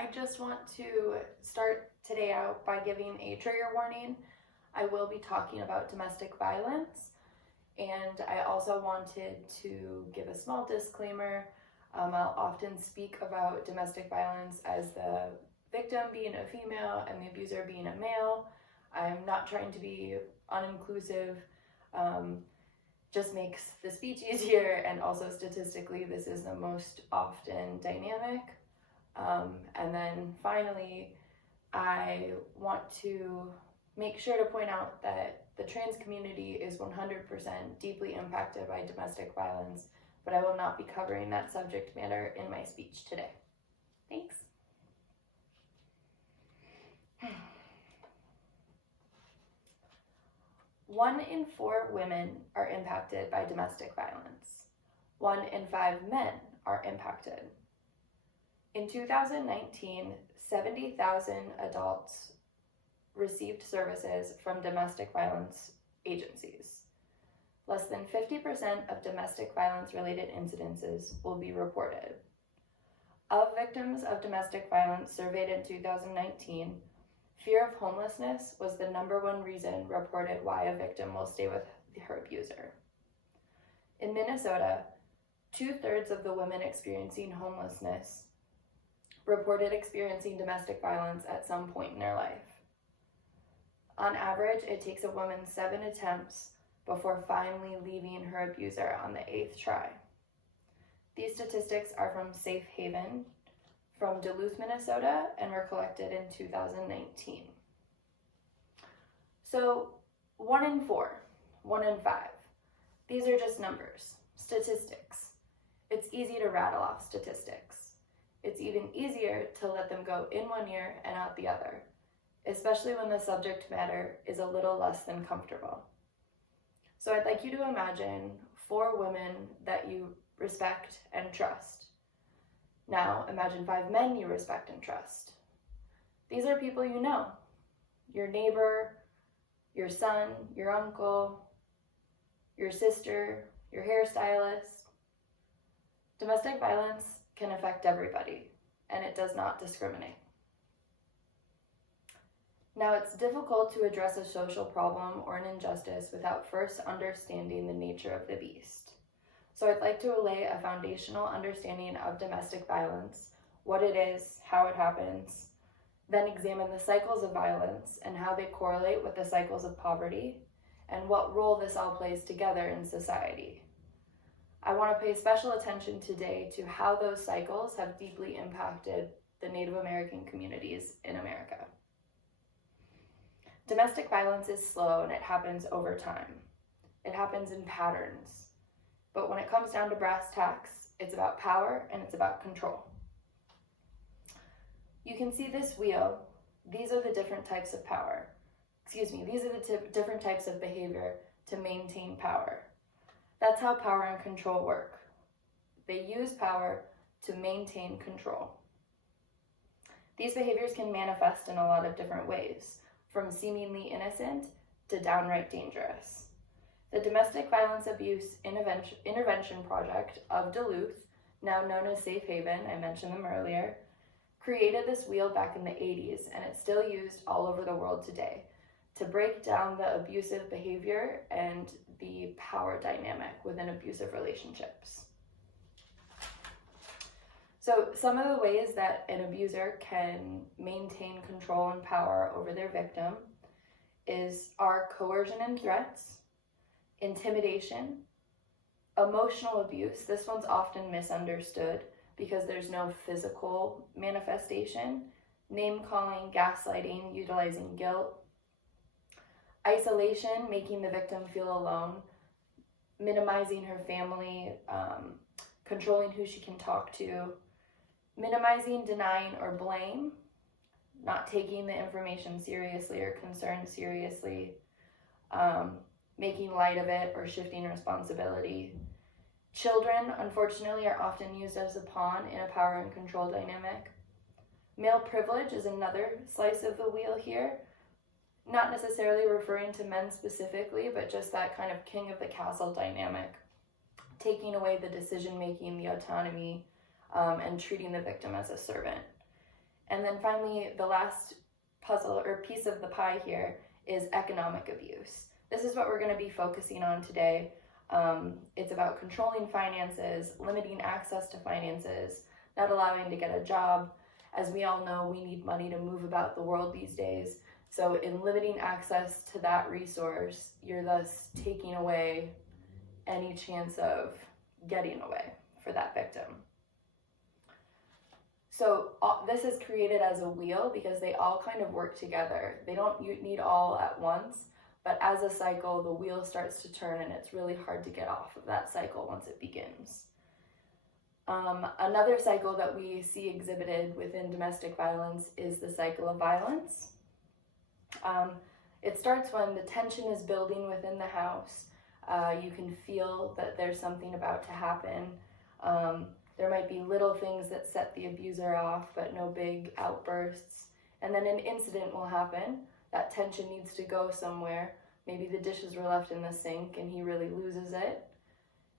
I just want to start today out by giving a trigger warning. I will be talking about domestic violence, and I also wanted to give a small disclaimer. I'll often speak about domestic violence as the victim being a female and the abuser being a male. I'm not trying to be uninclusive, just makes the speech easier, and also statistically this is the most often dynamic. And then finally, I want to make sure to point out that the trans community is 100% deeply impacted by domestic violence, but I will not be covering that subject matter in my speech today. Thanks. One in 4 women are impacted by domestic violence. 1 in 5 men are impacted. In 2019, 70,000 adults received services from domestic violence agencies. Less than 50% of domestic violence related incidences will be reported. Of victims of domestic violence surveyed in 2019, fear of homelessness was the #1 reason reported why a victim will stay with her abuser. In Minnesota, 2/3 of the women experiencing homelessness reported experiencing domestic violence at some point in their life. On average, it takes a woman 7 attempts before finally leaving her abuser on the 8th try. These statistics are from Safe Haven from Duluth, Minnesota, and were collected in 2019. So 1 in 4, 1 in 5. These are just numbers, statistics. It's easy to rattle off statistics. It's even easier to let them go in one ear and out the other, especially when the subject matter is a little less than comfortable. So I'd like you to imagine 4 women that you respect and trust. Now imagine 5 men you respect and trust. These are people you know, your neighbor, your son, your uncle, your sister, your hairstylist. Domestic violence can affect everybody, and it does not discriminate. Now, it's difficult to address a social problem or an injustice without first understanding the nature of the beast. So I'd like to lay a foundational understanding of domestic violence, what it is, how it happens, then examine the cycles of violence and how they correlate with the cycles of poverty, and what role this all plays together in society. I want to pay special attention today to how those cycles have deeply impacted the Native American communities in America. Domestic violence is slow and it happens over time. It happens in patterns. But when it comes down to brass tacks, it's about power and it's about control. You can see this wheel. These are the different types of power. These are the different types of behavior to maintain power. That's how power and control work. They use power to maintain control. These behaviors can manifest in a lot of different ways, from seemingly innocent to downright dangerous. The Domestic Violence Abuse Intervention Project of Duluth, now known as Safe Haven, I mentioned them earlier, created this wheel back in the 80s, and it's still used all over the world today to break down the abusive behavior and the power dynamic within abusive relationships. So some of the ways that an abuser can maintain control and power over their victim are coercion and threats, intimidation, emotional abuse. This one's often misunderstood because there's no physical manifestation, name-calling, gaslighting, utilizing guilt, isolation, making the victim feel alone, minimizing her family, controlling who she can talk to, minimizing, denying, or blame, not taking the information seriously or concern seriously, making light of it or shifting responsibility. Children, unfortunately, are often used as a pawn in a power and control dynamic. Male privilege is another slice of the wheel here, not necessarily referring to men specifically, but just that kind of king of the castle dynamic, taking away the decision-making, the autonomy, and treating the victim as a servant. And then finally, the last puzzle or piece of the pie here is economic abuse. This is what we're going to be focusing on today. It's about controlling finances, limiting access to finances, not allowing to get a job. As we all know, we need money to move about the world these days. So in limiting access to that resource, you're thus taking away any chance of getting away for that victim. So this is created as a wheel because they all kind of work together. They don't need all at once, but as a cycle, the wheel starts to turn and it's really hard to get off of that cycle once it begins. Another cycle that we see exhibited within domestic violence is the cycle of violence. It starts when the tension is building within the house. You can feel that there's something about to happen. There might be little things that set the abuser off, but no big outbursts. And then an incident will happen. That tension needs to go somewhere. Maybe the dishes were left in the sink and he really loses it.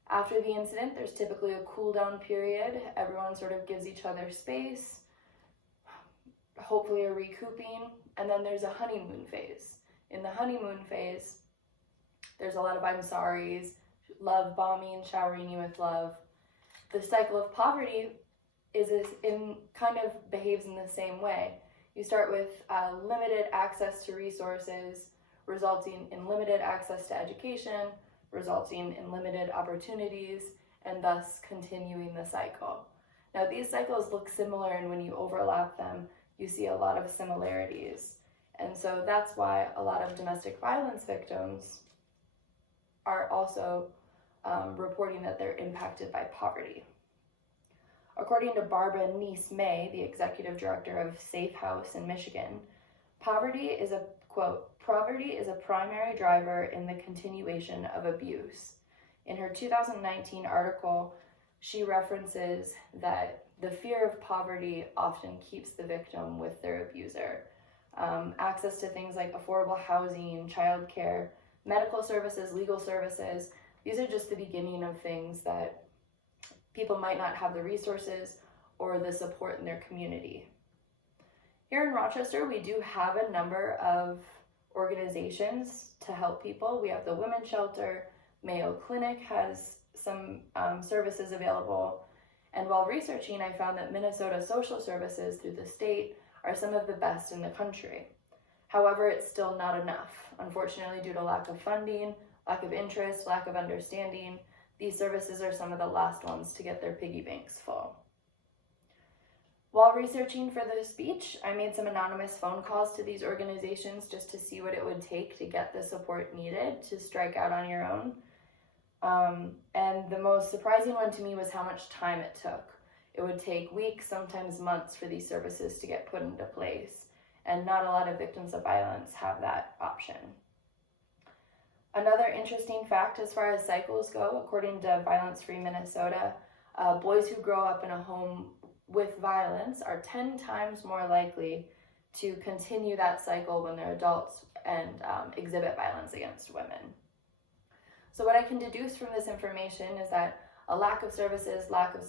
After the incident, there's typically a cool down period. Everyone sort of gives each other space, hopefully a recouping, and then there's a honeymoon phase. In the honeymoon phase, there's a lot of I'm sorries, love bombing, showering you with love. The cycle of poverty kind of behaves in the same way. You start with limited access to resources, resulting in limited access to education, resulting in limited opportunities, and thus continuing the cycle. Now, these cycles look similar, and when you overlap them, you see a lot of similarities. And so that's why a lot of domestic violence victims are also reporting that they're impacted by poverty. According to Barbara Neese-May, the executive director of Safe House in Michigan, poverty is a, quote, poverty is a primary driver in the continuation of abuse. In her 2019 article, she references that the fear of poverty often keeps the victim with their abuser. Access to things like affordable housing, childcare, medical services, legal services, these are just the beginning of things that people might not have the resources or the support in their community. Here in Rochester, we do have a number of organizations to help people. We have the Women's Shelter, Mayo Clinic has some services available, and while researching, I found that Minnesota social services through the state are some of the best in the country. However, it's still not enough. Unfortunately, due to lack of funding, lack of interest, lack of understanding, these services are some of the last ones to get their piggy banks full. While researching for this speech, I made some anonymous phone calls to these organizations just to see what it would take to get the support needed to strike out on your own. And the most surprising one to me was how much time it took. It would take weeks, sometimes months, for these services to get put into place. And not a lot of victims of violence have that option. Another interesting fact as far as cycles go, according to Violence Free Minnesota, boys who grow up in a home with violence are 10 times more likely to continue that cycle when they're adults and exhibit violence against women. So what I can deduce from this information is that a lack of services, lack of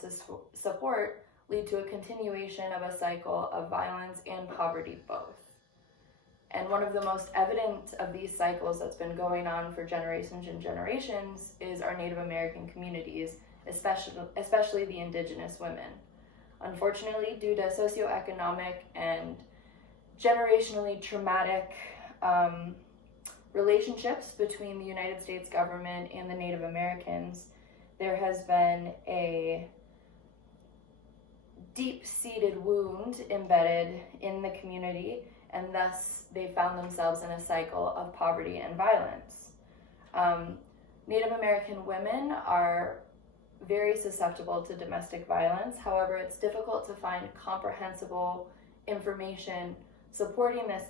support lead to a continuation of a cycle of violence and poverty both. And one of the most evident of these cycles that's been going on for generations and generations is our Native American communities, especially the indigenous women. Unfortunately, due to socioeconomic and generationally traumatic relationships between the United States government and the Native Americans, there has been a deep-seated wound embedded in the community, and thus they found themselves in a cycle of poverty and violence. Native American women are very susceptible to domestic violence. However, it's difficult to find comprehensible information supporting this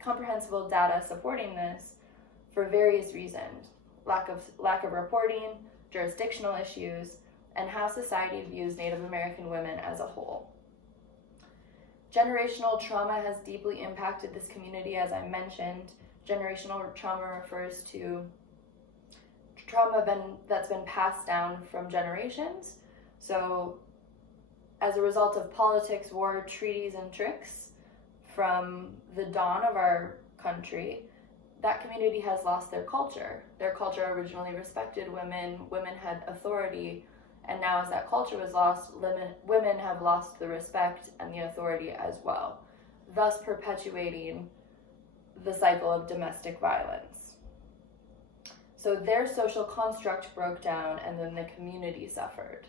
comprehensible data supporting this for various reasons. Lack of reporting, jurisdictional issues, and how society views Native American women as a whole. Generational trauma has deeply impacted this community, as I mentioned. Generational trauma refers to trauma that's been passed down from generations. So as a result of politics, war, treaties, and tricks from the dawn of our country, that community has lost their culture. Their culture originally respected women, women had authority, and now as that culture was lost, women have lost the respect and the authority as well, thus perpetuating the cycle of domestic violence. So their social construct broke down, and then the community suffered.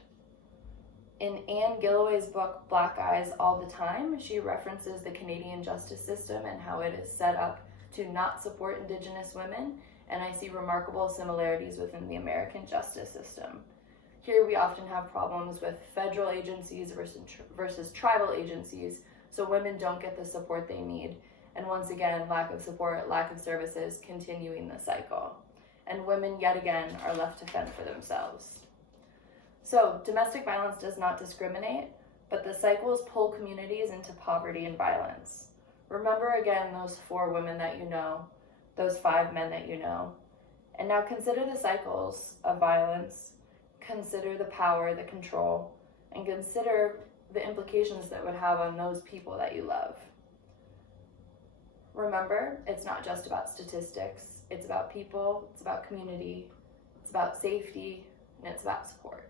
In Anne Gilloway's book, Black Eyes All the Time, she references the Canadian justice system and how it is set up to not support Indigenous women, and I see remarkable similarities within the American justice system. Here we often have problems with federal agencies versus tribal agencies, so women don't get the support they need, and once again, lack of support, lack of services, continuing the cycle. And women, yet again, are left to fend for themselves. So, domestic violence does not discriminate, but the cycles pull communities into poverty and violence. Remember again those 4 women that you know, those 5 men that you know, and now consider the cycles of violence, consider the power, the control, and consider the implications that would have on those people that you love. Remember, it's not just about statistics, it's about people, it's about community, it's about safety, and it's about support.